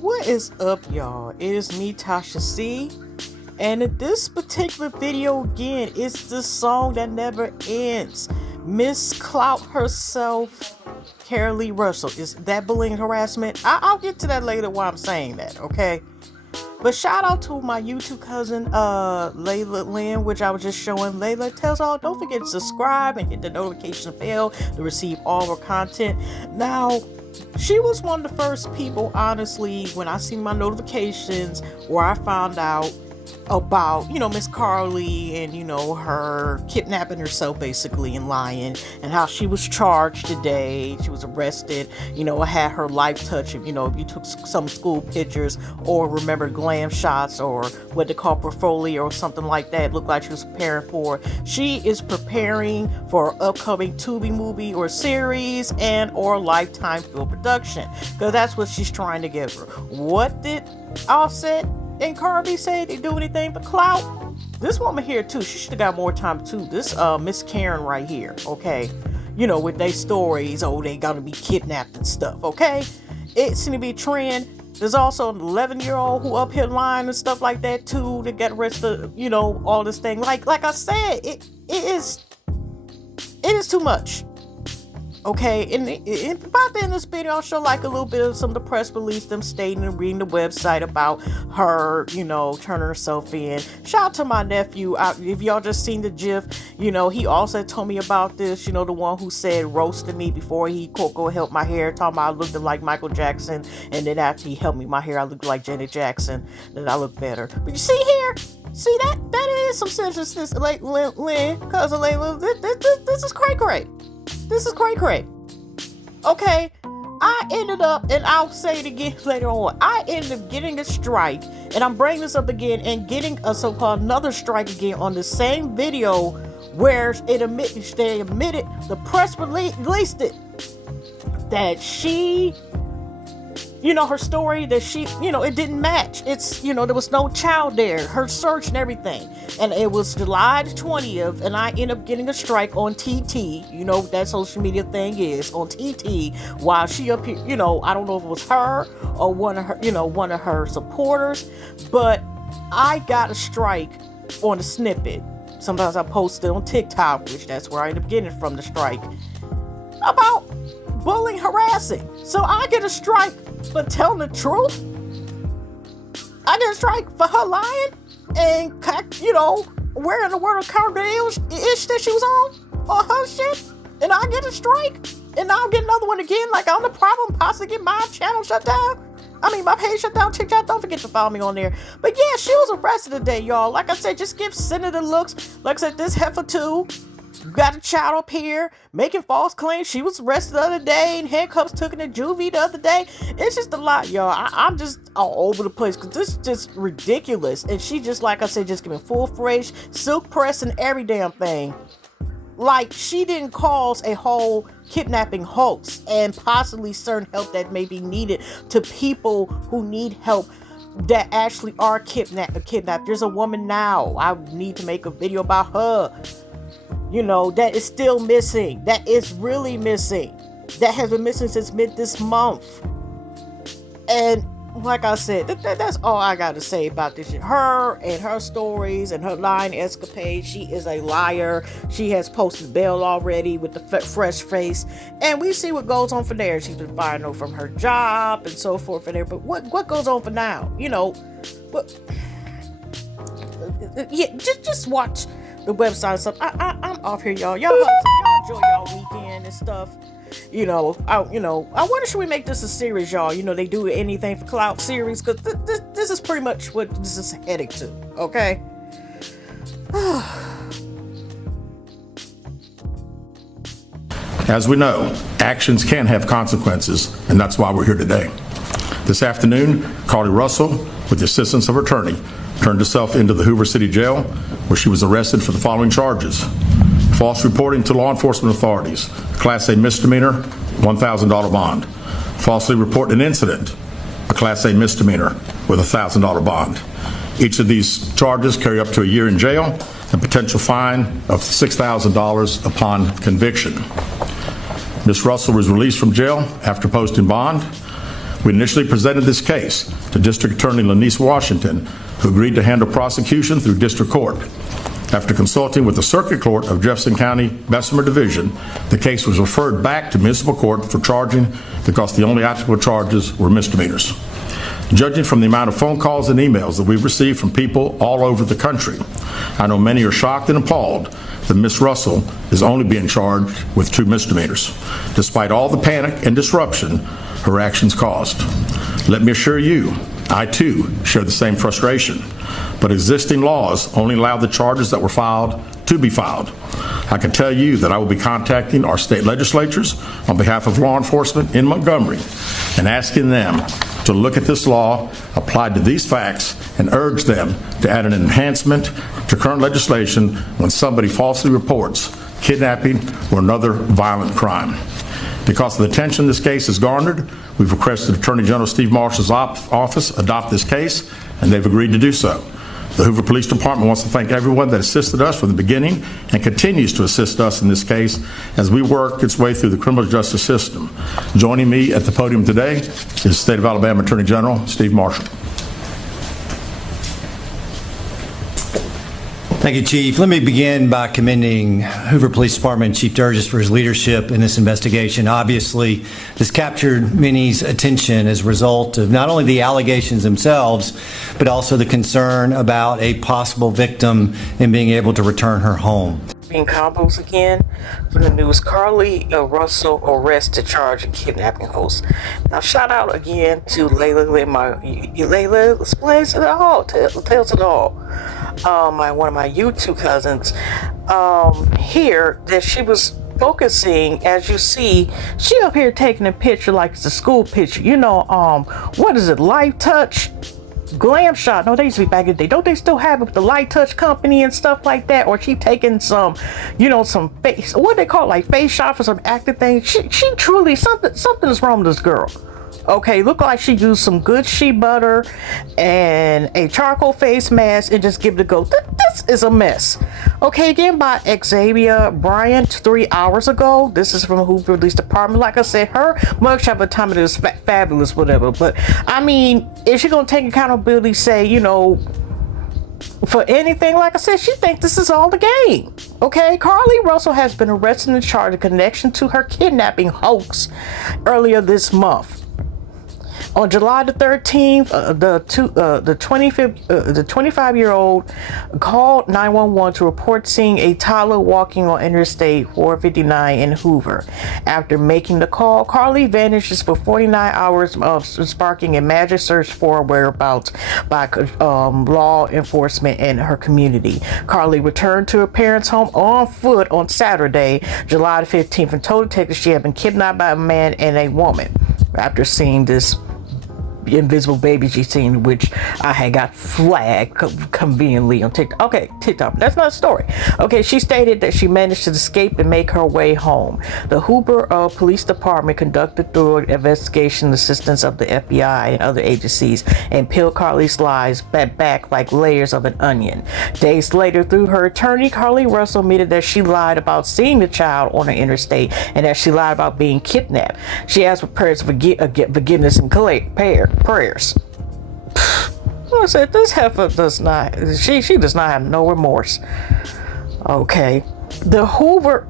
What is up, y'all? It is me, Tasha C. And in this particular video, again, it's the song that never ends. Miss Clout herself, Carlee Russell. Is that bullying and harassment? I'll get to that later while I'm saying that, okay? But shout out to my YouTube cousin, Layla Lynn, which I was just showing. Layla tells all, don't forget to subscribe and hit the notification bell to receive all our content. Now, she was one of the first people, honestly, when I see my notifications, where I found out about, Miss Carlee and, her kidnapping herself basically and lying, and how she was charged today. She was arrested, I had her life touch. If you took some school pictures or remember glam shots or what they call portfolio or something like that, it looked like she was preparing for. She is preparing for an upcoming Tubi movie or series and or lifetime film production, because that's what she's trying to give her. What did Offset and Carlee say they do anything for clout? This woman here too, she should have got more time too. This Miss Karen right here, okay, with their stories, they gonna be kidnapped and stuff, okay? It seems to be a trend. There's also an 11-year-old who up here lying and stuff like that too, to get arrested, all this thing. Like I said, it is too much. Okay, and about the end of this video, I'll show like a little bit of some of the press release, them stating and reading the website about her, turning herself in. Shout out to my nephew. If y'all just seen the GIF, he also told me about this, the one who said roasted me before he go help my hair, talking about I looked like Michael Jackson, and then after he helped me my hair, I looked like Janet Jackson, then I look better. But you see here, that is some seriousness, like Lynn, cousin Layla, this is cray-cray. This is cray-cray. Okay, I ended up, and I'll say it again later on, I ended up getting a strike, and I'm bringing this up again, and getting a so-called another strike again on the same video where they admitted, the press released it, that she, her story, that she, it didn't match. It's, there was no child there, her search and everything. And it was July the 20th, and I ended up getting a strike on TT, that social media thing is, on TT, while she up here, I don't know if it was her or one of her supporters, but I got a strike on the snippet. Sometimes I posted on TikTok, which that's where I ended up getting it from, the strike, about bullying, harassing. So I get a strike for telling the truth. I get a strike for her lying and, wearing the word of ish that she was on her shit. And I get a strike. And I'll get another one again. Like, I'm the problem, possibly get my channel shut down. My page shut down, TikTok. Don't forget to follow me on there. But yeah, she was arrested today, y'all. Like I said, just give Senator looks. Like I said, this heifer too. Got a child up here making false claims. She was arrested the other day and handcuffs took in the juvie the other day. It's just a lot, y'all. I'm just all over the place because this is just ridiculous. And she just, like I said, just giving full-fledged silk press and every damn thing. Like, she didn't cause a whole kidnapping hoax and possibly certain help that may be needed to people who need help that actually are kidnapped. There's a woman now. I need to make a video about her. That is still missing. That is really missing. That has been missing since mid this month. And like I said, that's all I got to say about this. Her and her stories and her lying escapades. She is a liar. She has posted bail already with the fresh face. And we see what goes on from there. She's been fired from her job and so forth from there. But what goes on for now? But yeah, just watch the website and stuff. I'm off here, y'all. Y'all enjoy y'all weekend and stuff. I wonder, should we make this a series, y'all? They do anything for clout series, because this is pretty much what this is heading to. Okay. As we know, actions can have consequences, and that's why we're here today. This afternoon, Carlee Russell, with the assistance of her attorney, turned herself into the Hoover City Jail, where she was arrested for the following charges: false reporting to law enforcement authorities, Class A misdemeanor, $1,000 bond; falsely reporting an incident, a Class A misdemeanor with a $1,000 bond. Each of these charges carry up to a year in jail and potential fine of $6,000 upon conviction. Ms. Russell was released from jail after posting bond. We initially presented this case to District Attorney Lanice Washington, who agreed to handle prosecution through district court. After consulting with the Circuit Court of Jefferson County Bessemer Division, the case was referred back to municipal court for charging because the only applicable charges were misdemeanors. Judging from the amount of phone calls and emails that we've received from people all over the country, I know many are shocked and appalled that Ms. Russell is only being charged with 2 misdemeanors, despite all the panic and disruption her actions caused. Let me assure you, I too share the same frustration, but existing laws only allow the charges that were filed to be filed. I can tell you that I will be contacting our state legislatures on behalf of law enforcement in Montgomery and asking them to look at this law applied to these facts and urge them to add an enhancement to current legislation when somebody falsely reports kidnapping or another violent crime. Because of the attention this case has garnered, we've requested Attorney General Steve Marshall's office adopt this case, and they've agreed to do so. The Hoover Police Department wants to thank everyone that assisted us from the beginning and continues to assist us in this case as we work its way through the criminal justice system. Joining me at the podium today is State of Alabama Attorney General Steve Marshall. Thank you, Chief. Let me begin by commending Hoover Police Department Chief Durgis for his leadership in this investigation. Obviously, this captured many's attention as a result of not only the allegations themselves, but also the concern about a possible victim and being able to return her home. Being combos again for the news. Carlee Russell arrested, charged in kidnapping Hoax. Now shout out again to Layla explains it all, tells it all. One of my YouTube cousins here that she was focusing, as you see, she up here taking a picture like it's a school picture. You know, what is it, Life Touch? Glam Shot. No, they used to be back in the day. Don't they still have it with the Light Touch company and stuff like that? Or she taking some, you know, some face, what they call it, like face shot for some acting thing. She truly, something's wrong with this girl. Okay, look like she used some good shea butter and a charcoal face mask and just give it a go. This is a mess. Okay, again by Xavier Bryant 3 hours ago. This is from the Hoover Police Department. Like I said, her mugshot at the time it is fabulous, whatever. But I mean, is she gonna take accountability? Say, you know, for anything? Like I said, she thinks this is all the game. Okay, Carlee Russell has been arrested and charged in connection to her kidnapping hoax earlier this month. On July the 13th, the 25-year-old called 911 to report seeing a toddler walking on Interstate 459 in Hoover. After making the call, Carlee vanishes for 49 hours, sparking a magic search for her whereabouts by law enforcement and her community. Carlee returned to her parents' home on foot on Saturday, July the 15th, and told detectives she had been kidnapped by a man and a woman. After seeing this invisible baby she seen, which I had got flagged conveniently on TikTok. Okay, TikTok. That's not a story. Okay, she stated that she managed to escape and make her way home. The Hoover Police Department conducted thorough investigation assistance of the FBI and other agencies and peeled Carlee's lies back like layers of an onion. Days later, through her attorney, Carlee Russell admitted that she lied about seeing the child on the interstate and that she lied about being kidnapped. She asked for prayers for forgiveness and prayers. I said, this heifer does not, she does not have no remorse. Okay. The Hoover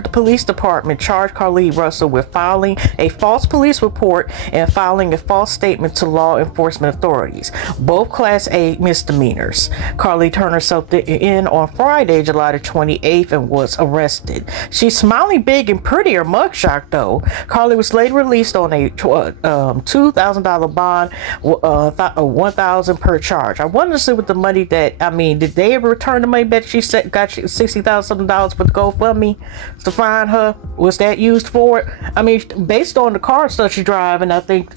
Police Department charged Carlee Russell with filing a false police report and filing a false statement to law enforcement authorities, both Class A misdemeanors. Carlee turned herself in on Friday, July the 28th, and was arrested. She's smiling big and pretty. Her mugshot, though. Carlee was later released on a $2,000 bond, $1,000 per charge. I wanted to see what the money that, I mean, did they ever return the money that she got $60,000 for the GoFundMe to find her? Was that used for it? I mean, based on the car stuff she driving, I think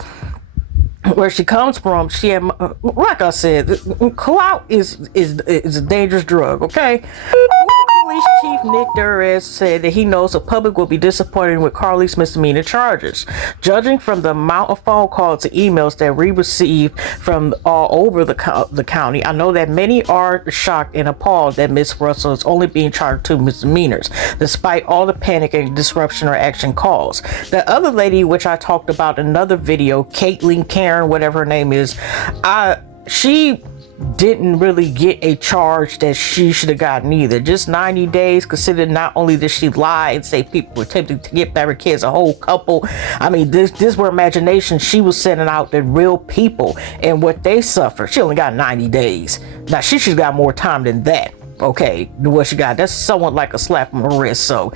where she comes from, she had, like I said, clout is a dangerous drug. Okay. Police Chief Nick Durres said that he knows the public will be disappointed with Carlee's misdemeanor charges. Judging from the amount of phone calls and emails that we received from all over the county, I know that many are shocked and appalled that Ms. Russell is only being charged 2 misdemeanors, despite all the panic and disruption or action calls. The other lady, which I talked about in another video, Karen, whatever her name is, she didn't really get a charge that she should have gotten either. Just 90 days, considering not only did she lie and say people were attempting to get back her kids, a whole couple. I mean, this were imagination. She was sending out the real people and what they suffer. She only got 90 days. Now, she should have got more time than that. Okay, what she got, that's somewhat like a slap on the wrist. So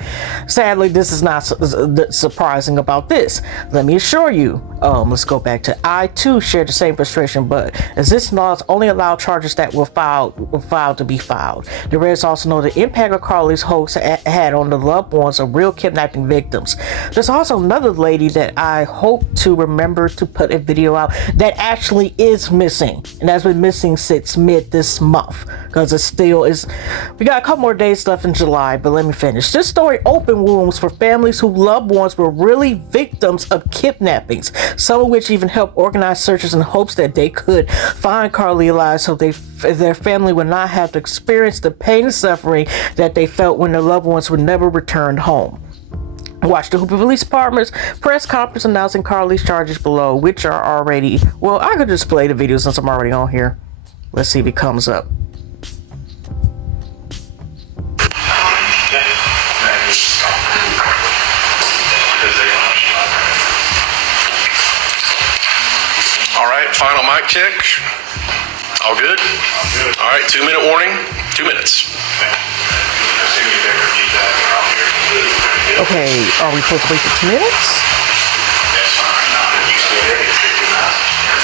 sadly, this is not surprising about this. Let me assure you, let's go back to, I too share the same frustration, but as this laws only allow charges that were filed to be filed. The Reds also know the impact of Carlee's hoax had on the loved ones of real kidnapping victims. There's also another lady that I hope to remember to put a video out that actually is missing, and that's been missing since mid this month, because it still is. We got a couple more days left in July, but let me finish. This story opened wounds for families whose loved ones were really victims of kidnappings, some of which even helped organize searches in hopes that they could find Carlee alive so their family would not have to experience the pain and suffering that they felt when their loved ones were never returned home. Watch the Hoover Police Department's press conference announcing Carlee's charges below, which are already, well, I could just play the video since I'm already on here. Let's see if it comes up. Final mic check. All good? All right, 2-minute warning. 2 minutes. Okay, are we supposed to wait for 2 minutes?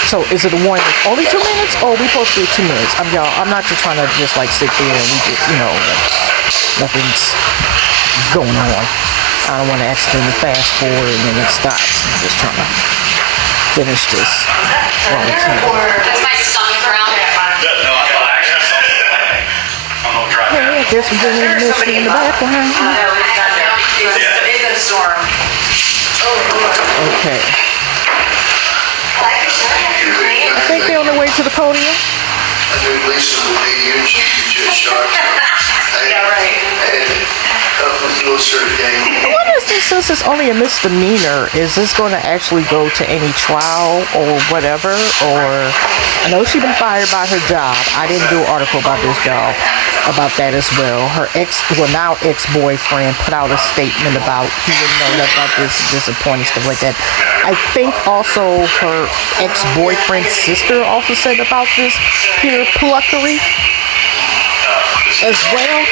So is it a warning of only 2 minutes, or are we supposed to wait 2 minutes? I'm not just trying to just like sit there and we just, nothing's going on. I don't want to accidentally fast forward and then it stops. I'm just trying to finish this. That's my stomach around there. Hey, I guess we're doing a mission in the background. It's a storm. Okay. I think they're on their way to the podium. I think Lisa will be here. She just shot. Yeah, right. What is this, since it's only a misdemeanor, is this going to actually go to any trial or whatever? Or, I know she's been fired by her job. I didn't do an article about this, y'all, about that as well. Her now ex-boyfriend put out a statement about he didn't know nothing about this disappointing stuff like that. I think also her ex-boyfriend's sister also said about this pure pluckery as well.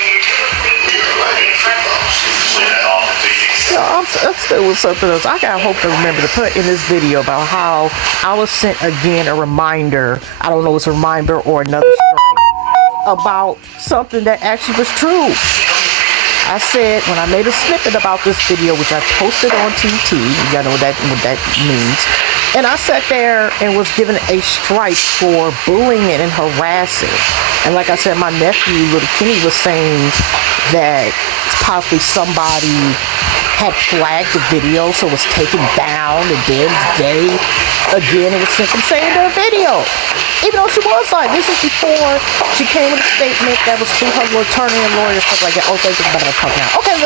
I'm still with something else. I got hope to remember to put in this video about how I was sent again a reminder. I don't know if it's a reminder or another strike about something that actually was true. I said when I made a snippet about this video, which I posted on TT, you gotta know what that means. And I sat there and was given a strike for bullying and harassing. And like I said, my nephew, little Kenny, was saying that possibly somebody had flagged the video, so it was taken down, and then today, again, it was sent from saying their video. Even though she was like, this is before she came with a statement that was through her attorney and lawyer, stuff like that. Oh, thank you, I'm about to talk now. Okay,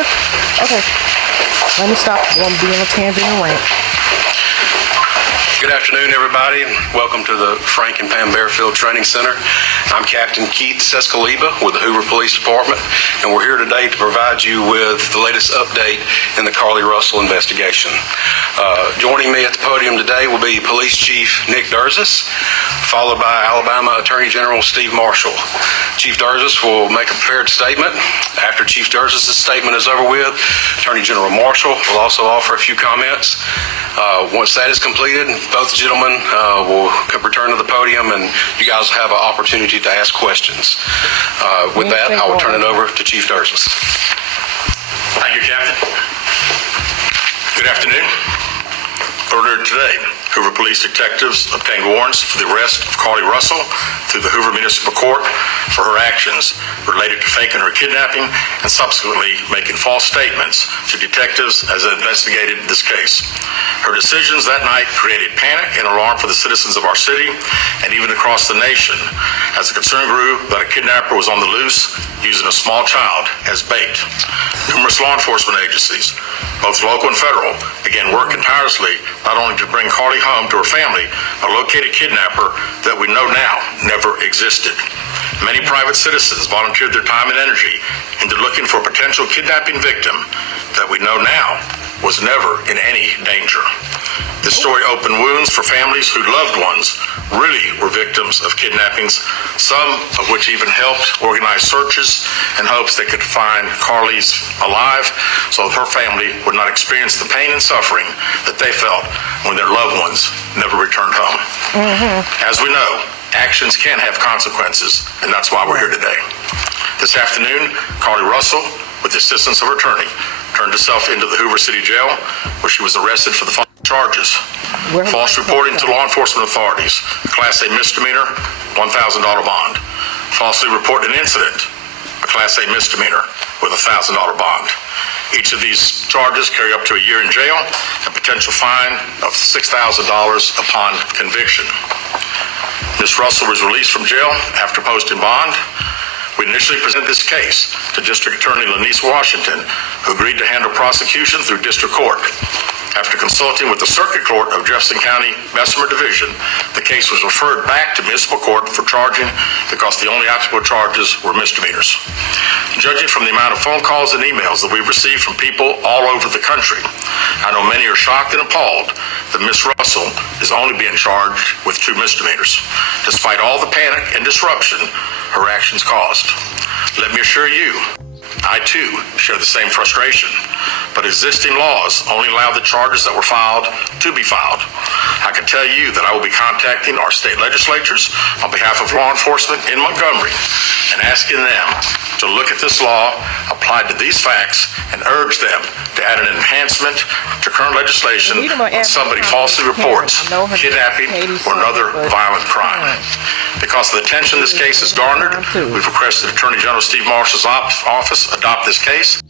let me stop. I'm being a tangent and rant. Good afternoon, everybody, and welcome to the Frank and Pam Bearfield Training Center. I'm Captain Keith Sescaliba with the Hoover Police Department, and we're here today to provide you with the latest update in the Carlee Russell investigation. Joining me at the podium today will be Police Chief Nick Durres, followed by Alabama Attorney General Steve Marshall. Chief Durres will make a prepared statement. After Chief Durres' statement is over with, Attorney General Marshall will also offer a few comments. Once that is completed, both gentlemen will return to the podium, and you guys will have an opportunity to ask questions. With that, I will turn it over to Chief Durres. Thank you, Captain. Good afternoon. Earlier today, Hoover Police detectives obtained warrants for the arrest of Carlee Russell through the Hoover Municipal Court for her actions related to faking her kidnapping and subsequently making false statements to detectives as they investigated this case. Her decisions that night created panic and alarm for the citizens of our city and even across the nation as the concern grew that a kidnapper was on the loose using a small child as bait. Numerous law enforcement agencies, both local and federal, began working tirelessly not only to bring Carlee home to her family, but locate a kidnapper that we know now never existed. Many private citizens volunteered their time and energy into looking for a potential kidnapping victim that we know now was never in any danger. This story opened wounds for families whose loved ones really were victims of kidnappings, some of which even helped organize searches in hopes they could find Carlee's alive so her family would not experience the pain and suffering that they felt when their loved ones never returned home. As we know, actions can have consequences, and that's why we're here today. This afternoon, Carlee Russell, with the assistance of her attorney, turned herself into the Hoover City Jail, where she was arrested for the following charges. False reporting to law enforcement authorities, a Class A misdemeanor, $1,000 bond. Falsely reporting an incident, a Class A misdemeanor with a $1,000 bond. Each of these charges carry up to a year in jail and potential fine of $6,000 upon conviction. Ms. Russell was released from jail after posting bond. We initially presented this case to District Attorney Lanice Washington, who agreed to handle prosecution through district court. After consulting with the Circuit Court of Jefferson County Bessemer Division, the case was referred back to municipal court for charging because the only applicable charges were misdemeanors. Judging from the amount of phone calls and emails that we've received from people all over the country, I know many are shocked and appalled that Ms. Russell is only being charged with 2 misdemeanors, despite all the panic and disruption her actions caused. Let me assure you, I too share the same frustration, but existing laws only allow the charges that were filed to be filed. I can tell you that I will be contacting our state legislatures on behalf of law enforcement in Montgomery and asking them to look at this law applied to these facts and urge them to add an enhancement to current legislation when somebody falsely reports kidnapping or another violent crime. Because of the attention this case has garnered, we've requested Attorney General Steve Marshall's office adopt this case.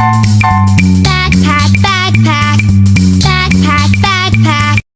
Thank you.